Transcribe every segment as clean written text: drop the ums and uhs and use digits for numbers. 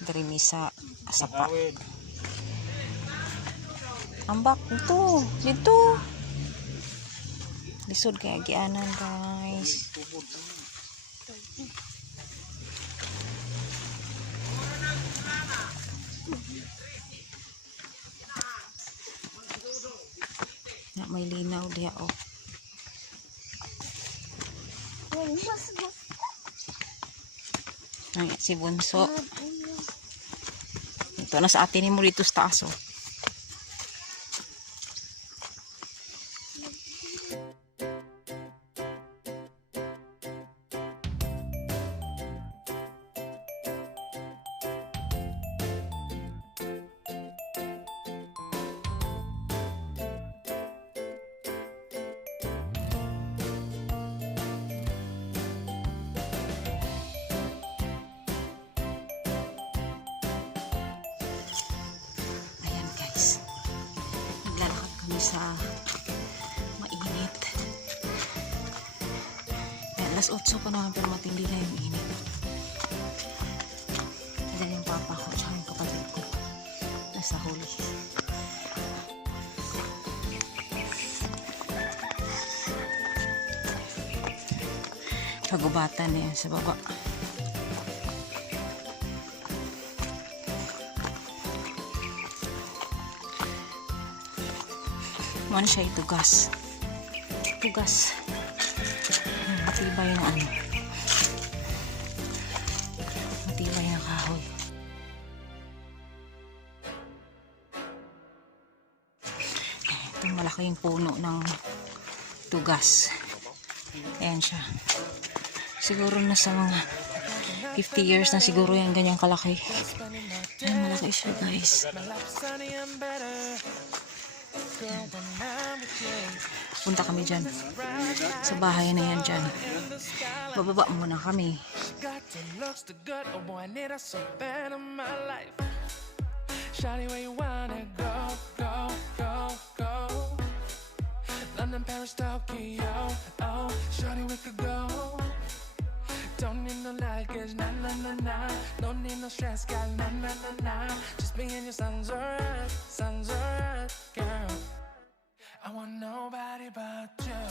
Dari misa sapa. Ambak dito, dito. Lisod kaya gianan guys. Na may linaw diha oh. Ay, si Bunso. Ito na sa atin ni mo dito sa taas oh. Naglalakad kami sa mainit. Alas 8 pa naman pero matindi na yung init. Diyan yung papa ko at yung kapatid ko. Nasa huli. Kagubatan na yan sa baba. Ano siya itugas. Tugas. Matibay ng ano. Matibay ng kahoy. Itong malaking puno ng tugas. Ayan siya. Siguro na sa mga 50 years na siguro yan ganyang kalaki. Ayan, malaki siya guys. Punta kami dyan sa bahay na yan dyan. Bababa muna kami. London, Paris, Tokyo, oh, shawty we could go. Don't need no luggage, nah, nah, nah, nah. Don't need no stress, girl, nah, nah, nah, nah. Just be in your sun's alright, girl. I want nobody but you.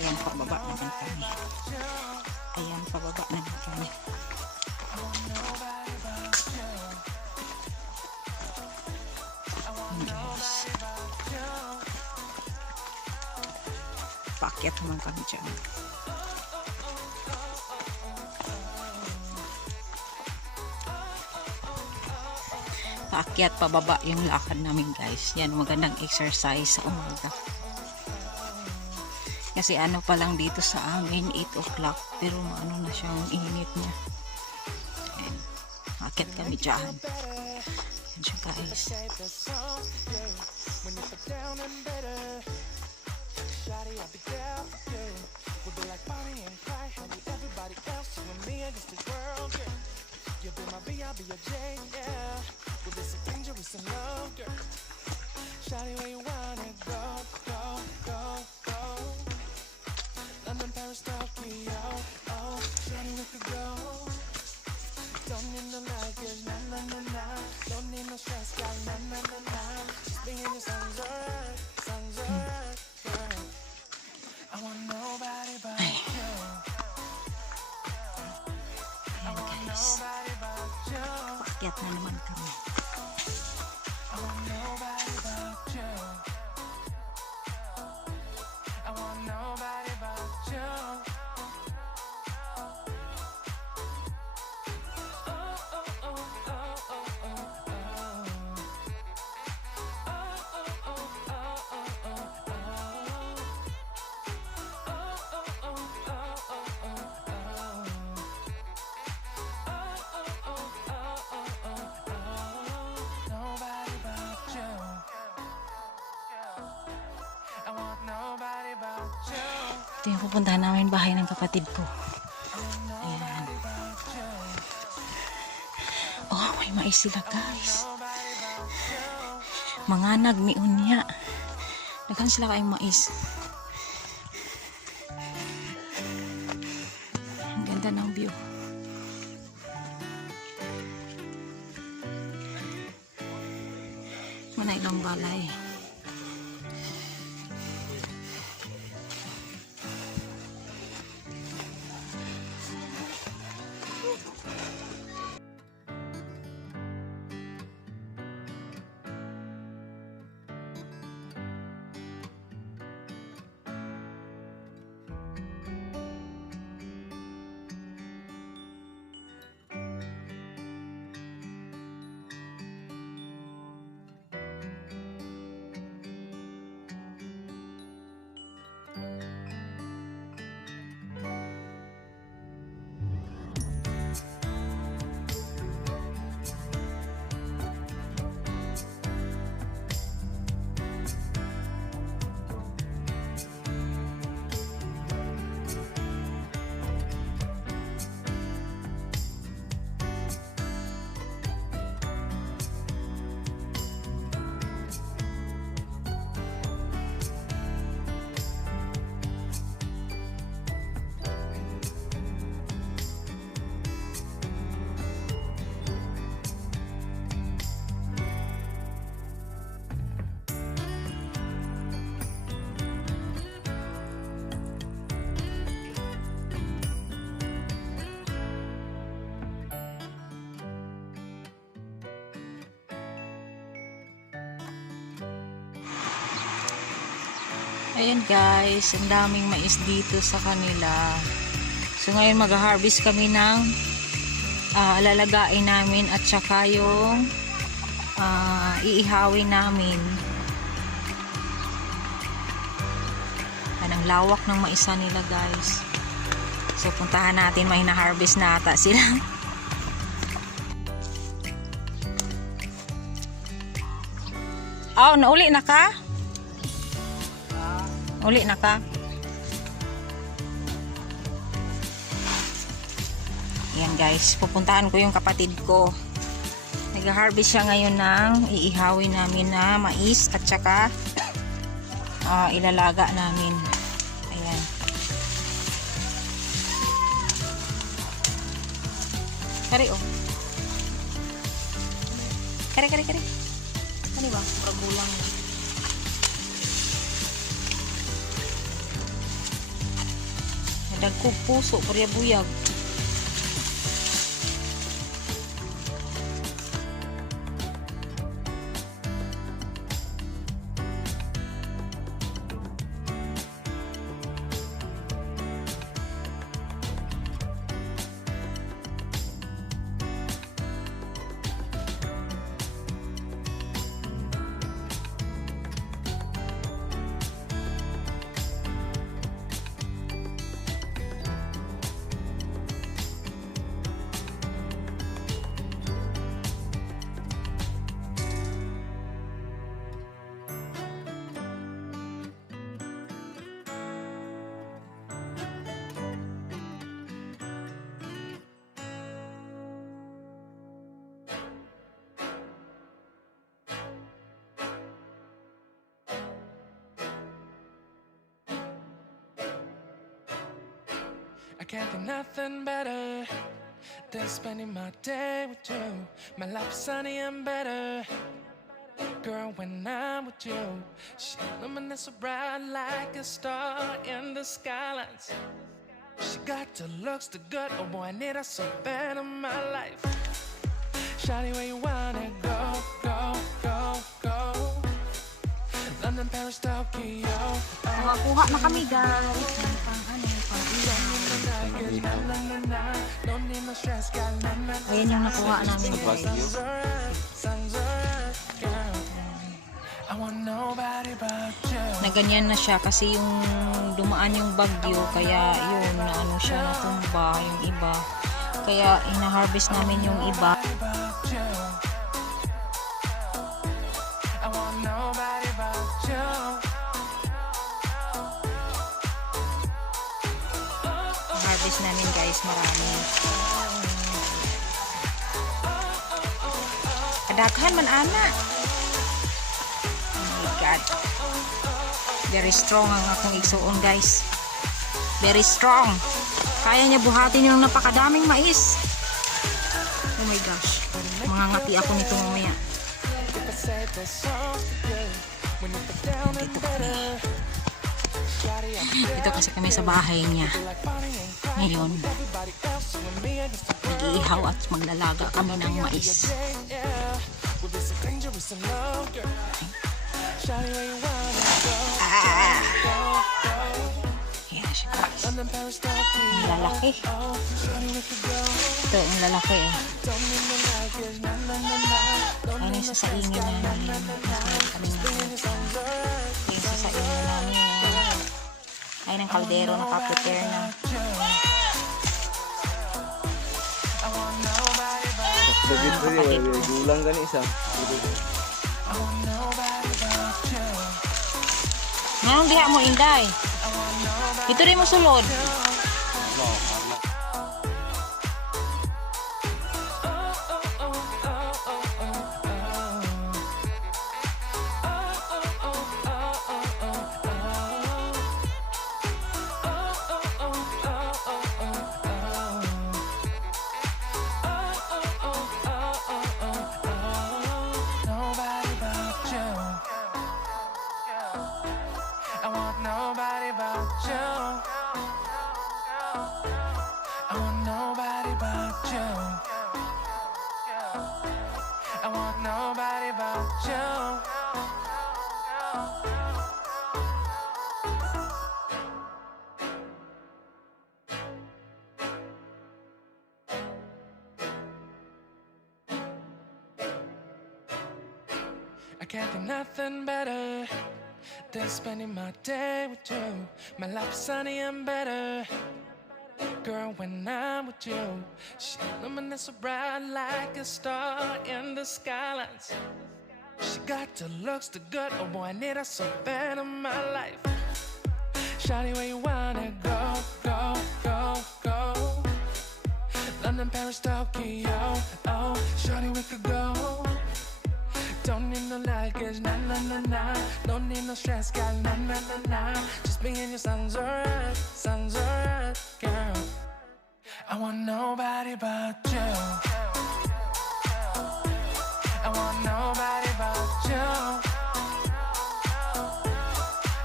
Ayan, pababa naman kami. Ayan, pababa naman kami. I want nobody but you. I want nobody but you. Paakyat naman kami dyan. Paakyat, pababa yung lakad namin guys. Yan, magandang exercise sa umaga. Kasi ano pa lang dito sa amin, 8 o'clock. Pero ano na siyang init niya. Ayan, paakyat kami dyan. Yan siya guys. You be my B, I'll be your J, yeah. Well, this is dangerous and love, girl. Shawty, where you wanna go, go, go, go. London, Paris, Tokyo, oh, shawty, we could go. Don't need no luggage, nah, nah, nah, nah. Don't need no stress, girl, nah, nah, nah, nah. Just be in your sun's alright, girl. I want nobody but you. Ayan guys. Paakyat na naman kami. I want nobody but you. I want nobody but you. Oh, oh, oh, oh, oh, oh, oh. Oh, oh, oh, oh, oh, oh. Ito yung pupuntahan namin bahay ng kapatid ko. Ayan. Oh, may mais sila guys. Manganag mi unya. Naghan sila kayong mais. Ang ganda ng view. Manay lang balay. Ayan guys, ang daming mais dito sa kanila. So ngayon mag-harvest kami ng lalagain namin at saka yung iihawin namin. Ang lawak ng maisa nila guys. So puntahan natin, may na-harvest na ata sila. Oh, nauli na ka? Uli na ka? Ayan guys, pupuntahan ko yung kapatid ko. Nag-harvest siya ngayon ng iihawin namin na mais at saka ilalaga namin. Ayan. Kari oh. Kari. Ano ba? Pagbulang. Dagko puso, pariya buyag. I can't think nothing better than spending my day with you. My life is sunny and better, girl, when I'm with you. She illuminates so bright like a star in the skylines. She got the looks, the good, oh boy, I need her so bad in my life. Shawty, where you wanna go, go, go, go? London, Paris, Tokyo. Kuha na kami guys. Pang ilan. Ayan yung nakuha namin guys. Na ganyan na siya kasi yung dumaan yung bagyo, kaya yun na ano siya, natumba yung iba. Kaya ina-harvest namin yung iba. Harvest namin guys, marami. Kadaghan man ana. Oh my god. Very strong ang akong igsuon guys. Very strong. Kaya niya buhatin yung napakadaming mais. Oh my gosh. Mangangati ako nito mamaya. If I say the songs for you, when you put down and better. Shawty, I'll be Dito kasi kami sa bahay niya. like Bonnie and Clyde. Ngayon, Everybody else, you and me against the world. nag-iihaw at maglalaga kami ng mais. Yeah, we'll be so dangerous in love, girl. Shawty, where you wanna go? Go, go. Ayan siya guys. London, Paris, Tokyo. Ang lalaki. Oh, shawty, we could go. Ito, ang lalaki eh. Don't need no luggage, na na na na. Don't Ayun need yung no sasaingin namin. Mas meron kami being your songs, alright. yung sasaingin namin. Ayun ang kaldero naka-prepare na. Sagit ko rin, gulang gani isa. Anong diha mo, Inday? Ito rin mo sulod. Nobody but you. I want nobody but you. I want nobody but you. I want nobody but you. I can't think nothing better than spending my day with you. My life is sunny and better. Girl, when I'm with you, she illuminates so bright like a star in the skylines. She got the looks, the good, oh boy, I need her so bad in my life. Shawty, where you wanna go, go, go, go? London, Paris, Tokyo, oh, shawty, we could go. Don't need no luggage, na na na na. Don't need no stress, girl, na na na na. Just being your son's alright, girl. I want nobody but you. I want nobody but you.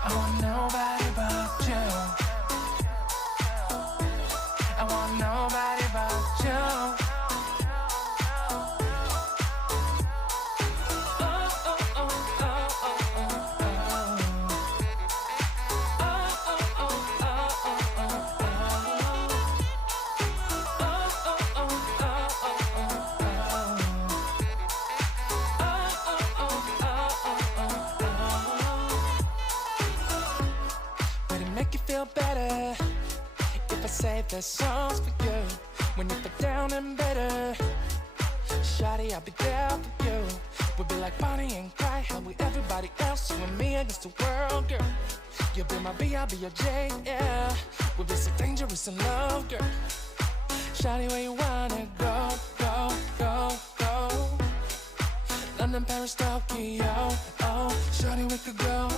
I want nobody but you. I want nobody but you. Would it make you feel better if I say the songs for you when you put down and better? Shawty, I'll be there for you. We'll be like Bonnie and Clyde, how we everybody else, you and me against the world, girl. You'll be my B, I'll be your J, yeah. We'll be so dangerous in love, girl. Shawty, where you wanna go, go, go, go? London, Paris, Tokyo, oh, shawty, we could go.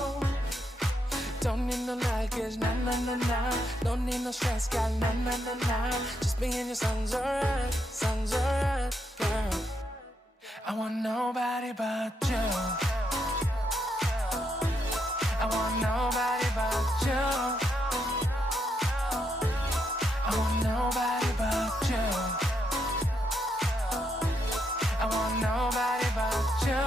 Don't need no luggage, na na na na. Don't need no stress, girl, na na na na. Just being your son's alright, girl. I want nobody but you. I want nobody but you. I want nobody but you. I want nobody but you.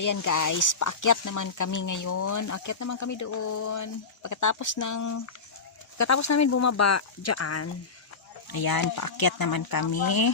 Ayan guys, paakyat naman kami ngayon. Akyat naman kami doon. Pagkatapos namin bumaba diyan. Ayan, paakyat naman kami.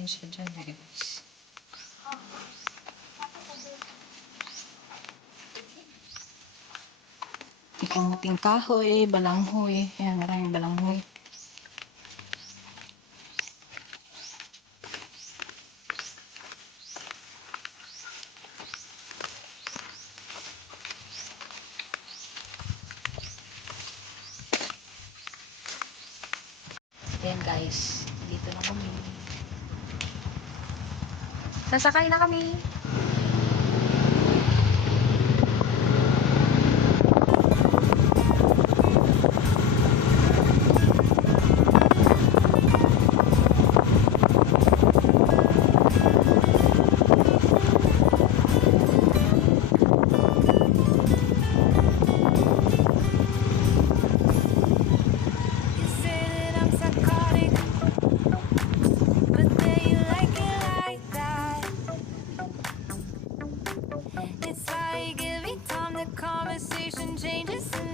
din siya dyan, guys. Ikamuting kahoy, balanghoy. Ayan, maraming balanghoy. Ayan guys, dito na kami. Sasakay na kami. You say that I'm psychotic, but then you like it like that. It's like every time the conversation changes and